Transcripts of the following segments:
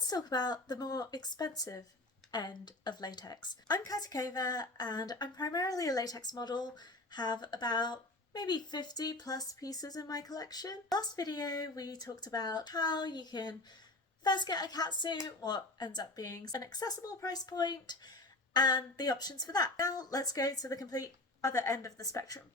let's talk about the more expensive end of latex. I'm Katikova and I'm primarily a latex model, have about maybe 50 plus pieces in my collection. Last video we talked about how you can first get a catsuit, what ends up being an accessible price point, and the options for that. Now let's go to the complete other end of the spectrum.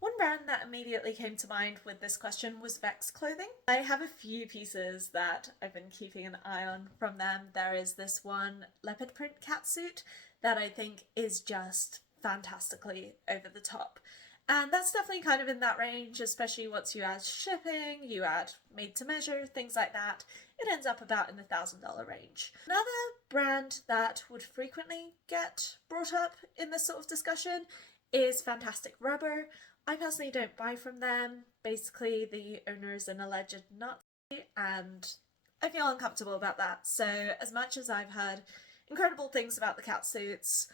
One brand that immediately came to mind with this question was Vex Clothing. I have a few pieces that I've been keeping an eye on from them. There is this one leopard print catsuit that I think is just fantastically over the top. And that's definitely kind of in that range, especially once you add shipping, you add made to measure, things like that. It ends up about in the $1,000 range. Another brand that would frequently get brought up in this sort of discussion is Fantastic Rubber. I personally don't buy from them. Basically, the owner is an alleged Nazi, and I feel uncomfortable about that. So as much as I've heard incredible things about the catsuits,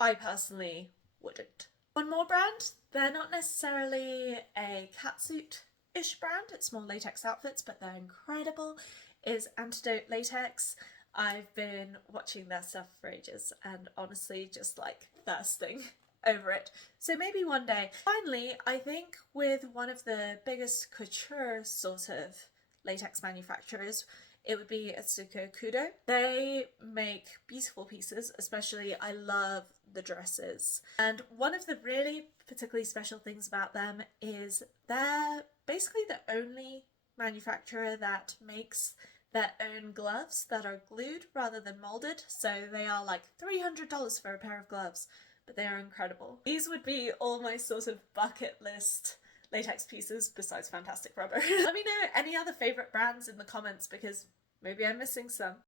I personally wouldn't. One more brand, they're not necessarily a catsuit-ish brand, it's more latex outfits, but they're incredible, is Antidote Latex. I've been watching their stuff for ages and honestly just like thirsting over it. So maybe one day. Finally, I think with one of the biggest couture sort of latex manufacturers, it would be Atsuko Kudo. They make beautiful pieces, especially I love the dresses. And one of the really particularly special things about them is they're basically the only manufacturer that makes their own gloves that are glued rather than molded. So they are like $300 for a pair of gloves, but they are incredible. These would be all my sort of bucket list latex pieces besides Fantastic Rubber. Let me know any other favourite brands in the comments because maybe I'm missing some.